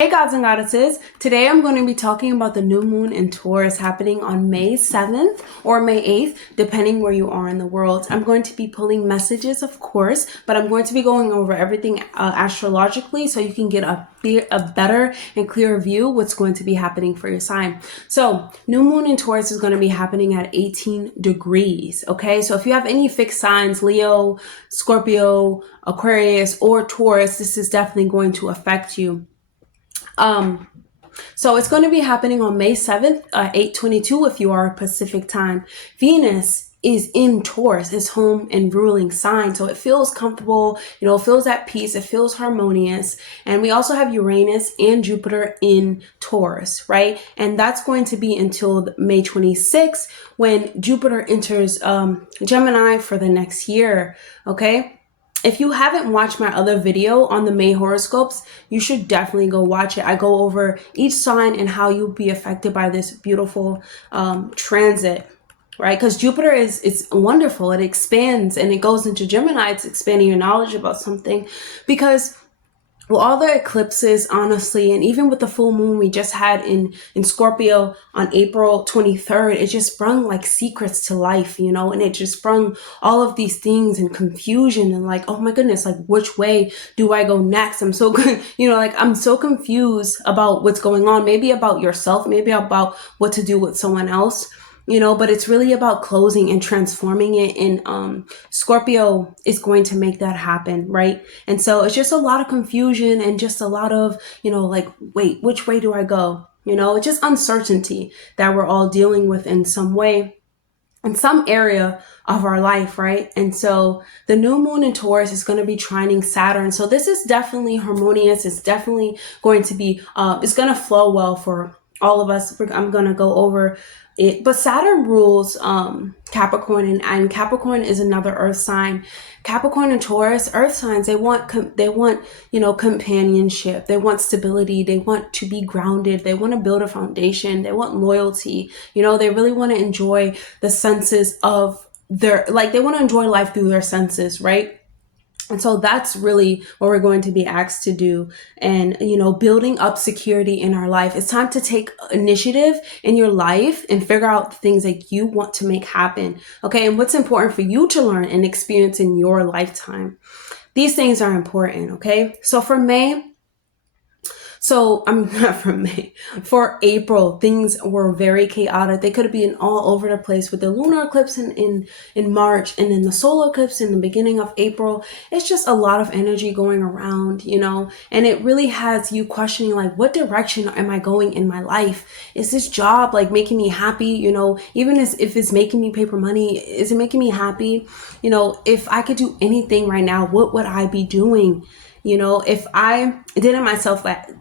Hey gods and goddesses, today I'm going to be talking about the new moon in Taurus happening on May 7th or May 8th, depending where you are in the world. I'm going to be pulling messages, of course, but I'm going to be going over everything astrologically so you can get a better and clearer view what's going to be happening for your sign. So new moon in Taurus is going to be happening at 18 degrees. Okay, so if you have any fixed signs, Leo, Scorpio, Aquarius, or Taurus, this is definitely going to affect you. So it's going to be happening on May 7th, 8:22 if you are Pacific time. Venus is in Taurus, its home and ruling sign. So it feels comfortable, it feels at peace, it feels harmonious. And we also have Uranus and Jupiter in Taurus, right? And that's going to be until May 26th when Jupiter enters Gemini for the next year, okay? If you haven't watched my other video on the May horoscopes, you should definitely go watch it. I go over each sign and how you'll be affected by this beautiful transit, right? Because Jupiter it's wonderful. It expands and it goes into Gemini. It's expanding your knowledge about something because all the eclipses, honestly, and even with the full moon we just had in Scorpio on April 23rd, it just brung like secrets to life, and it just brung all of these things and confusion and like, oh my goodness, like which way do I go next? I'm so good, I'm so confused about what's going on, maybe about yourself, maybe about what to do with someone else. But it's really about closing and transforming it. And Scorpio is going to make that happen, right? And so it's just a lot of confusion and just a lot of, like, wait, which way do I go? It's just uncertainty that we're all dealing with in some way, in some area of our life, right? And so the new moon in Taurus is going to be trining Saturn. So this is definitely harmonious. It's definitely going to be, it's going to flow well for all of us. I'm going to go over it, but Saturn rules Capricorn, and Capricorn is another earth sign. Capricorn and Taurus, earth signs, they want companionship, they want stability, they want to be grounded, they want to build a foundation, they want loyalty, they really want to enjoy the senses of they want to enjoy life through their senses, right? And so that's really what we're going to be asked to do. And, building up security in our life. It's time to take initiative in your life and figure out the things that you want to make happen. Okay. And what's important for you to learn and experience in your lifetime. These things are important. Okay. So for May, for April, things were very chaotic. They could have been all over the place with the lunar eclipse in March and then the solar eclipse in the beginning of April. It's just a lot of energy going around, and it really has you questioning, like, what direction am I going in my life? Is this job like making me happy? Even if it's making me paper money, is it making me happy? If I could do anything right now, what would I be doing? If I didn't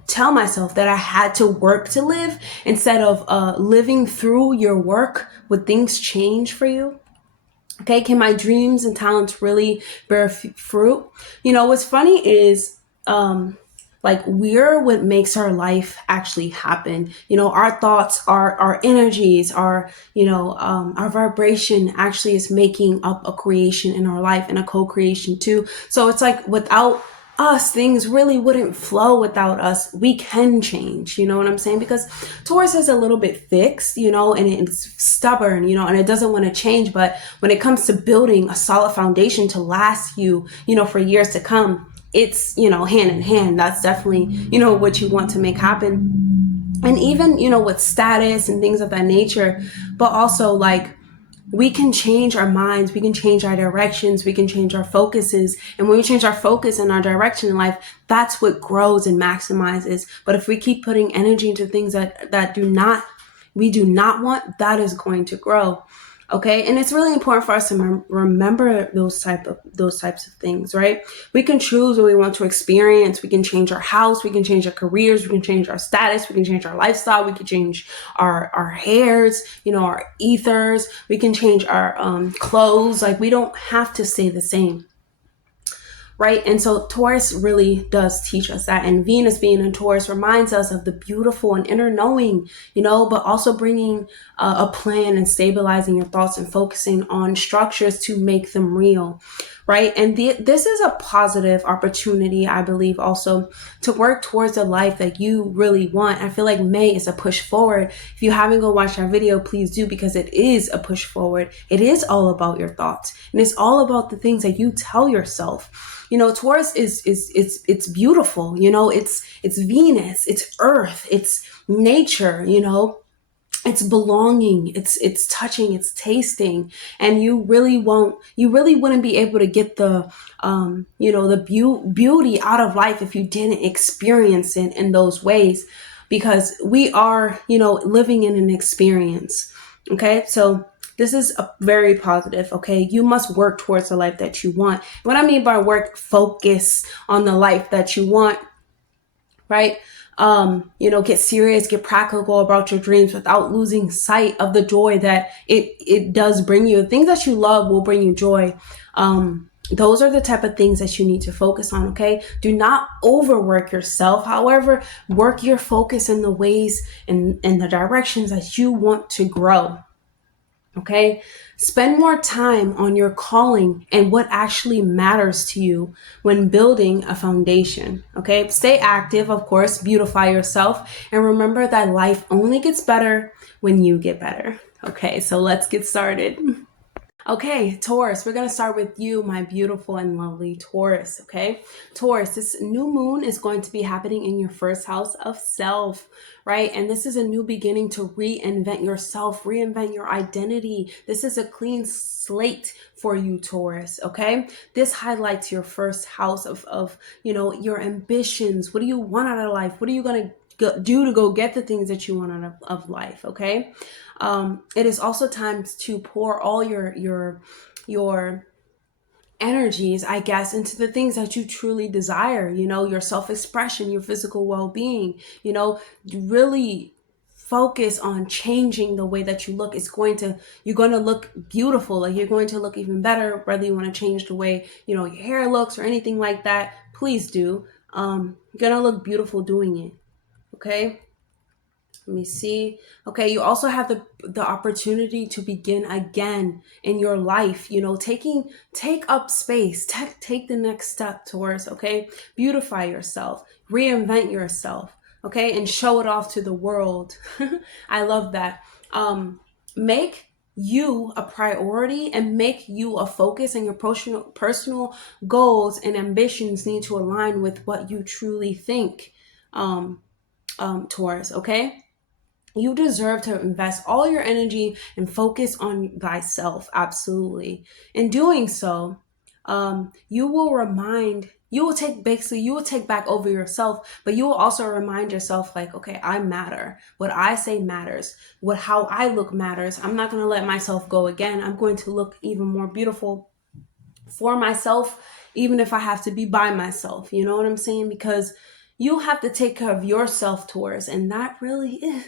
tell myself that I had to work to live instead of living through your work, would things change for you? Okay, can my dreams and talents really bear fruit? What's funny is we're what makes our life actually happen. Our thoughts, our energies, our vibration actually is making up a creation in our life and a co-creation too. So it's like without us, things really wouldn't flow without us. We can change, you know what I'm saying? Because Taurus is a little bit fixed, and it's stubborn, and it doesn't want to change. But when it comes to building a solid foundation to last you, for years to come, it's, hand in hand. That's definitely, what you want to make happen. And even, with status and things of that nature, but also we can change our minds, we can change our directions, we can change our focuses. And when we change our focus and our direction in life, that's what grows and maximizes. But if we keep putting energy into things that we do not want, that is going to grow. Okay. And it's really important for us to remember those types of things, right? We can choose what we want to experience. We can change our house. We can change our careers. We can change our status. We can change our lifestyle. We can change our hairs, our ethers. We can change our clothes. We don't have to stay the same. Right? And so Taurus really does teach us that. And Venus being in Taurus reminds us of the beautiful and inner knowing, but also bringing a plan and stabilizing your thoughts and focusing on structures to make them real. right? And this is a positive opportunity, I believe, also to work towards the life that you really want. I feel like May is a push forward. If you haven't go watch our video, please do, because it is a push forward. It is all about your thoughts, and it's all about the things that you tell yourself. You know, Taurus is it's beautiful. You know, it's Venus, it's Earth, it's nature. You know, it's belonging, it's touching, it's tasting, and you really wouldn't be able to get the the beauty out of life if you didn't experience it in those ways, because we are, living in an experience. Okay, so this is a very positive. Okay, you must work towards the life that you want. What I mean by work, focus on the life that you want, right? Get serious, get practical about your dreams without losing sight of the joy that it does bring you. The things that you love will bring you joy. Those are the type of things that you need to focus on. Okay, do not overwork yourself. However, work your focus in the ways and in the directions that you want to grow. Okay, spend more time on your calling and what actually matters to you when building a foundation. Okay, stay active, of course, beautify yourself, and remember that life only gets better when you get better. Okay, so let's get started. Okay, Taurus, we're going to start with you, my beautiful and lovely Taurus, okay? Taurus, this new moon is going to be happening in your first house of self, right? And this is a new beginning to reinvent yourself, reinvent your identity. This is a clean slate for you, Taurus, okay? This highlights your first house of your ambitions. What do you want out of life? What are you going to do to go get the things that you want out of life, okay? It is also time to pour all your energies, I guess, into the things that you truly desire, your self-expression, your physical well-being, really focus on changing the way that you look. You're going to look beautiful. Like, you're going to look even better, whether you want to change the way, your hair looks or anything like that. Please do. You're going to look beautiful doing it. Okay. Let me see. Okay, you also have the opportunity to begin again in your life. Take up space. Take the next step towards. Okay, beautify yourself, reinvent yourself. Okay, and show it off to the world. I love that. Make you a priority and make you a focus, and your personal goals and ambitions need to align with what you truly think. Taurus. Okay. You deserve to invest all your energy and focus on thyself. Absolutely. In doing so, you will take back over yourself, but you will also remind yourself, like, okay, I matter. What I say matters. How I look matters. I'm not going to let myself go again. I'm going to look even more beautiful for myself, even if I have to be by myself. You know what I'm saying? Because you have to take care of yourself, Taurus, and that really is,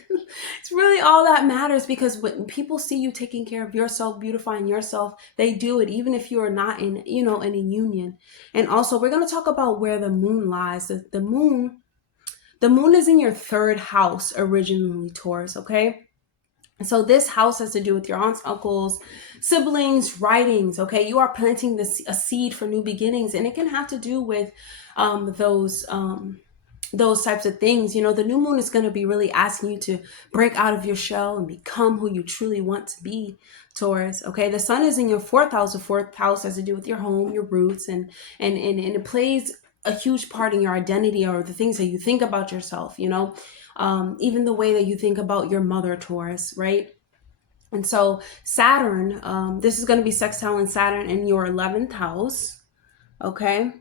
it's really all that matters. Because when people see you taking care of yourself, beautifying yourself, they do it even if you are not in a union. And also, we're going to talk about where the moon lies. The moon is in your third house originally, Taurus. Okay. So this house has to do with your aunts, uncles, siblings, writings. Okay, you are planting a seed for new beginnings, and it can have to do with those types of things. The new moon is going to be really asking you to break out of your shell and become who you truly want to be, Taurus. Okay, the sun is in your fourth house. The fourth house has to do with your home, your roots, and it plays a huge part in your identity, or the things that you think about yourself. Even the way that you think about your mother, Taurus, right? And so Saturn, this is going to be sextile in Saturn in your 11th house. Okay.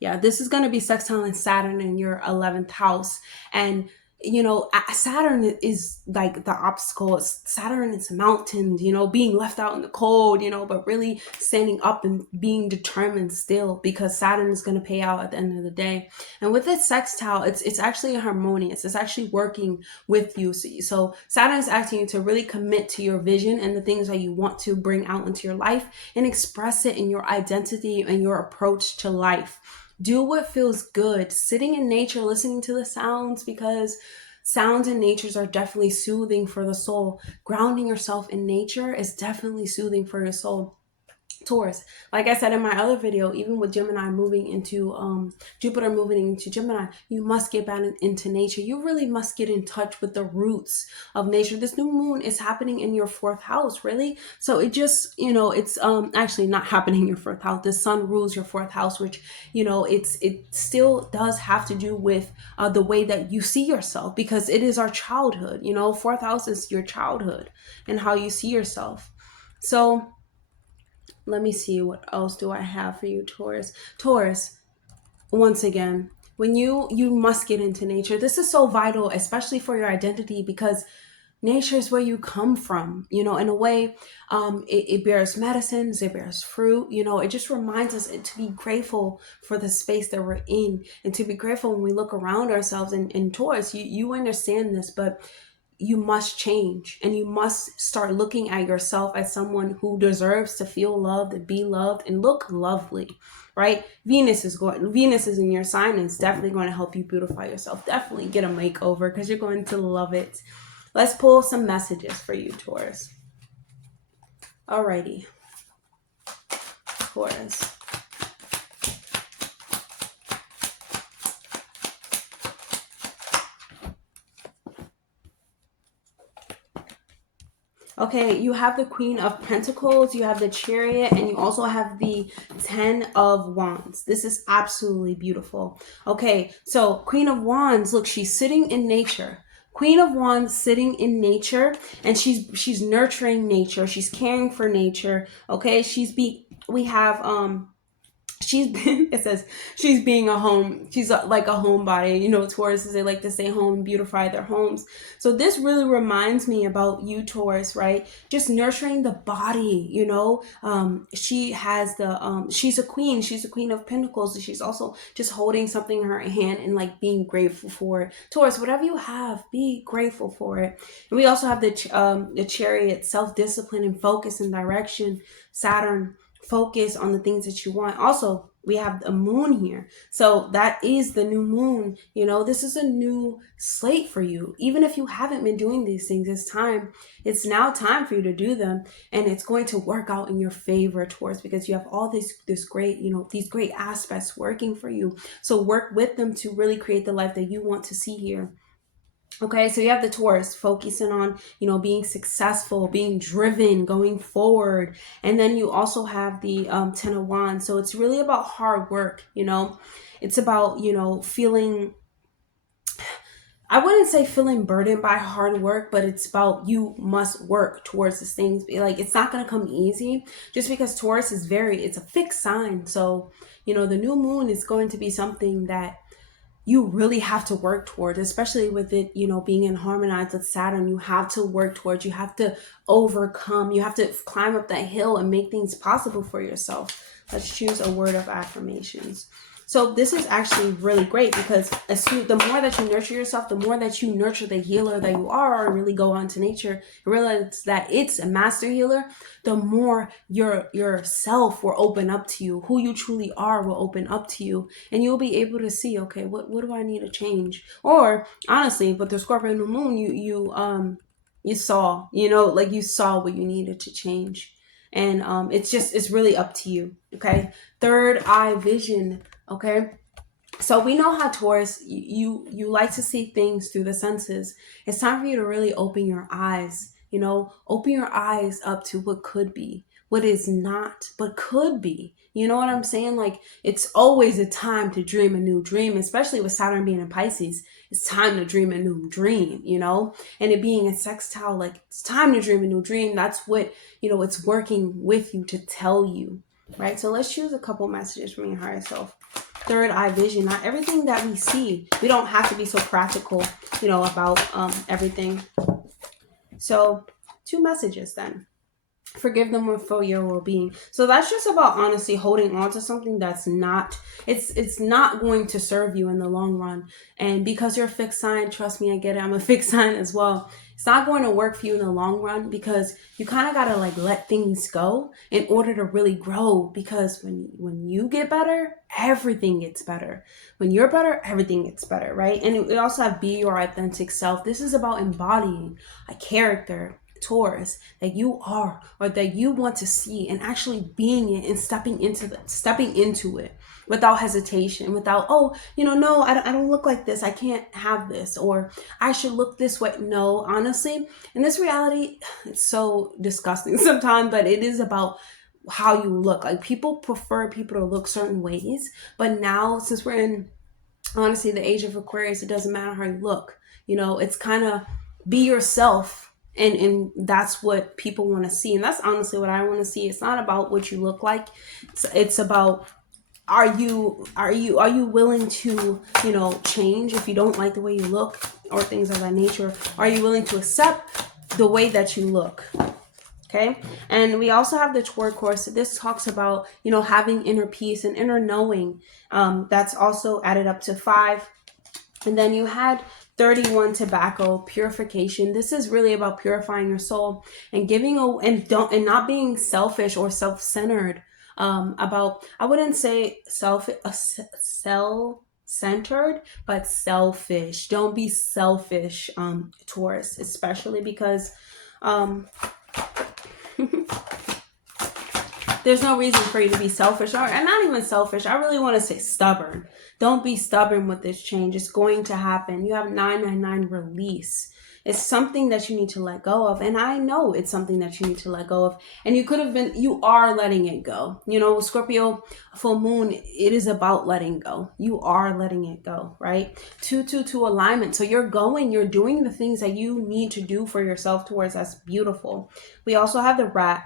Yeah, this is going to be sextile in Saturn in your 11th house. And, Saturn is like the obstacle. Saturn is mountains, being left out in the cold, but really standing up and being determined still, because Saturn is going to pay out at the end of the day. And with this sextile, it's actually harmonious. It's actually working with you. So Saturn is asking you to really commit to your vision and the things that you want to bring out into your life, and express it in your identity and your approach to life. Do what feels good. Sitting in nature, listening to the sounds, because sounds and natures are definitely soothing for the soul. Grounding yourself in nature is definitely soothing for your soul. Taurus, like I said in my other video, even with Gemini moving into Jupiter moving into Gemini, you must get back into nature. You really must get in touch with the roots of nature. This new moon is happening in your fourth house, really. So it just, it's actually not happening in your fourth house. The sun rules your fourth house, which, it still does have to do with the way that you see yourself, because it is our childhood. Fourth house is your childhood and how you see yourself. So let me see, what else do I have for you, Taurus? Taurus, once again, when you must get into nature. This is so vital, especially for your identity, because nature is where you come from. In a way, it bears medicines, it bears fruit. It just reminds us to be grateful for the space that we're in, and to be grateful when we look around ourselves. And Taurus, you understand this, but you must change, and you must start looking at yourself as someone who deserves to feel loved and be loved and look lovely, right? Venus is in your sign, and it's definitely going to help you beautify yourself. Definitely get a makeover, because you're going to love it. Let's pull some messages for you, Taurus. Alrighty, Taurus. Okay, you have the Queen of Pentacles, you have the Chariot, and you also have the 10 of Wands. This is absolutely beautiful. Okay, so Queen of Wands, look, she's sitting in nature. Queen of Wands sitting in nature, and she's nurturing nature. She's caring for nature. Okay, we have it says she's being a home, she's like a homebody. Tauruses, they like to stay home and beautify their homes. So this really reminds me about you, Taurus, right? Just nurturing the body. She has she's a queen of pentacles. She's also just holding something in her hand and like being grateful for it. Taurus, whatever you have, be grateful for it. And we also have the Chariot, self-discipline and focus and direction. Saturn, focus on the things that you want. Also, we have a moon here, so that is the new moon. This is a new slate for you. Even if you haven't been doing these things, it's now time for you to do them, and it's going to work out in your favor, Taurus, because you have all this great, these great aspects working for you. So work with them to really create the life that you want to see here. Okay, so you have the Taurus focusing on, being successful, being driven, going forward. And then you also have the 10 of Wands. So it's really about hard work, It's about, feeling, I wouldn't say feeling burdened by hard work, but it's about you must work towards these things. Like, it's not going to come easy, just because Taurus it's a fixed sign. So, the new moon is going to be something that you really have to work towards, especially with it, being in harmonized with Saturn. You have to work towards, you have to overcome, you have to climb up that hill and make things possible for yourself. Let's choose a word of affirmations. So this is actually really great, because the more that you nurture yourself, the more that you nurture the healer that you are, or really go on to nature and realize that it's a master healer, the more yourself will open up to you. Who you truly are will open up to you, and you'll be able to see, okay, what do I need to change? Or honestly, with the Scorpio new moon, you saw, you saw what you needed to change. And it's really up to you. Okay, third eye vision. Okay, so we know how, Taurus, you like to see things through the senses. It's time for you to really open your eyes. Open your eyes up to what could be, what is not, but could be. You know what I'm saying? Like, it's always a time to dream a new dream, especially with Saturn being in Pisces. It's time to dream a new dream, and it being a sextile, like, it's time to dream a new dream. That's what, it's working with you to tell you, right? So let's choose a couple messages from your higher self. Third eye vision. Not everything that we see, we don't have to be so practical, about everything. So 2 messages then. Forgive them for your well-being. So that's just about honestly holding on to something that's not, it's not going to serve you in the long run. And because you're a fixed sign, trust me, I get it, I'm a fixed sign as well. It's not going to work for you in the long run, because you kind of got to like let things go in order to really grow. Because when you get better, everything gets better. When you're better, everything gets better, right? And we also have be your authentic self. This is about embodying a character, Taurus, that you are, or that you want to see, and actually being it and stepping into it without hesitation, without, oh, no, I don't look like this, I can't have this, or I should look this way. No, honestly, in this reality, it's so disgusting sometimes, but it is about how you look. Like, people prefer people to look certain ways, but now, since we're in, honestly, the age of Aquarius, it doesn't matter how you look. It's kind of be yourself, and that's what people want to see, and that's honestly what I want to see. It's not about what you look like. It's about, are you willing to change if you don't like the way you look, or things of that nature? Are you willing to accept the way that you look? Okay. And we also have the Tour course. This talks about, having inner peace and inner knowing. That's also added up to 5. And then you had 31, tobacco, purification. This is really about purifying your soul and and not being selfish or self-centered. About, I wouldn't say self-centered, but selfish. Don't be selfish, Taurus, especially because there's no reason for you to be selfish, and not even selfish. I really want to say stubborn. Don't be stubborn with this change. It's going to happen. You have 999 release. It's something that you need to let go of. And I know it's something that you need to let go of. And you are letting it go. Scorpio full moon, it is about letting go. You are letting it go, right? 222 alignment. So you're doing the things that you need to do for yourself towards. That's beautiful. We also have the rat.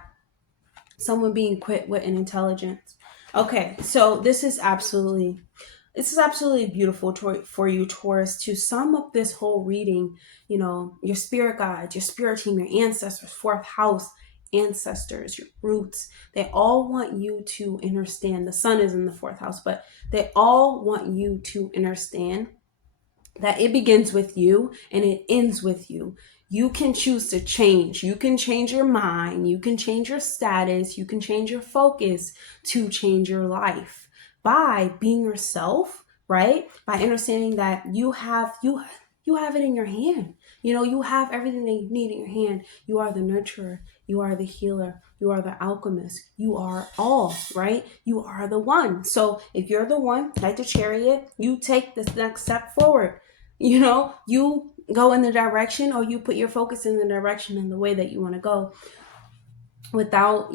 Someone being quick, wit, and intelligence. Okay, so this is absolutely beautiful for you, Taurus. To sum up this whole reading, your spirit guides, your spirit team, your ancestors, 4th house, ancestors, your roots, they all want you to understand. The sun is in the 4th house, but they all want you to understand that it begins with you and it ends with you. You can choose to change. You can change your mind. You can change your status. You can change your focus to change your life by being yourself, right? By understanding that you have it in your hand. You have everything that you need in your hand. You are the nurturer. You are the healer. You are the alchemist. You are all, right? You are the one. So if you're the one, like the chariot, you take this next step forward. You go in the direction, or you put your focus in the direction and the way that you want to go without,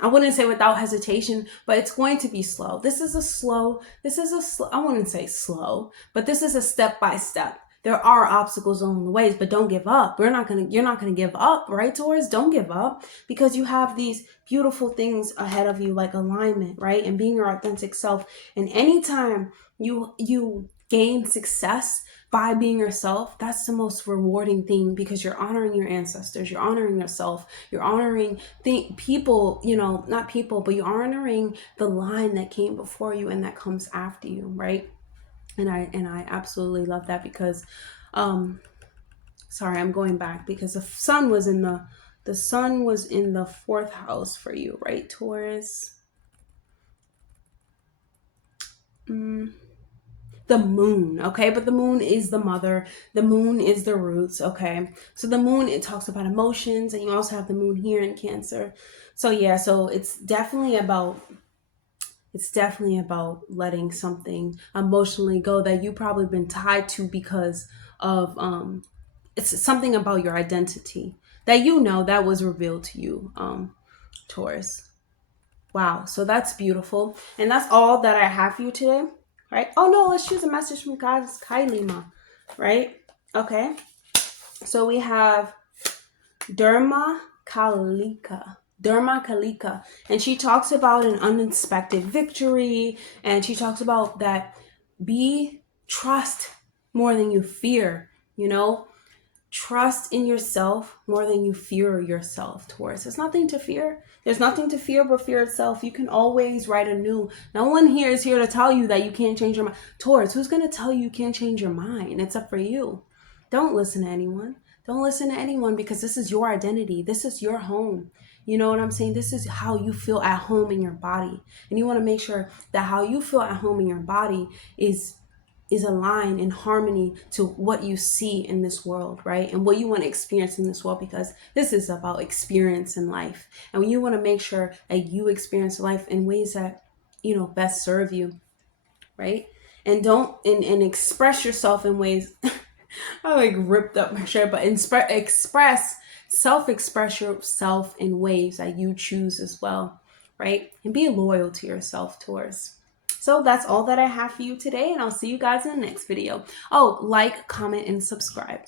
I wouldn't say without hesitation, but it's going to be slow. I wouldn't say slow, but this is a step by step. There are obstacles along the ways, but don't give up. You're not going to give up, right, Taurus? Don't give up, because you have these beautiful things ahead of you, like alignment, right? And being your authentic self. And anytime you gain success by being yourself, that's the most rewarding thing, because you're honoring your ancestors, you're honoring yourself, you're honoring people, not people, but you're honoring the line that came before you and that comes after you, right? And I absolutely love that, because sorry, I'm going back, because the sun was in the 4th house for you, right, Taurus? The moon, okay? But the moon is the mother. The moon is the roots, okay? So the moon, it talks about emotions, and you also have the moon here in Cancer. So yeah, so it's definitely about letting something emotionally go that you probably been tied to because of it's something about your identity that that was revealed to you, Taurus. Wow, so that's beautiful. And that's all that I have for you today. Right? Oh no, let's choose a message from GoddessKodi95, right? Okay. So we have Derma Kalika, and she talks about an unexpected victory, and she talks about that trust more than you fear, trust in yourself more than you fear yourself, Taurus. There's nothing to fear. There's nothing to fear but fear itself. You can always write anew. No one here is here to tell you that you can't change your mind. Taurus, who's going to tell you can't change your mind? It's up for you. Don't listen to anyone. Don't listen to anyone, because this is your identity. This is your home. You know what I'm saying? This is how you feel at home in your body. And you want to make sure that how you feel at home in your body is is aligned in harmony to what you see in this world, right? And what you want to experience in this world, because this is about experience in life. And when you want to make sure that you experience life in ways that, best serve you, right? And don't and express yourself in ways I like ripped up my shirt, but express yourself in ways that you choose as well, right? And be loyal to yourself, Taurus. So that's all that I have for you today, and I'll see you guys in the next video. Oh, like, comment, and subscribe.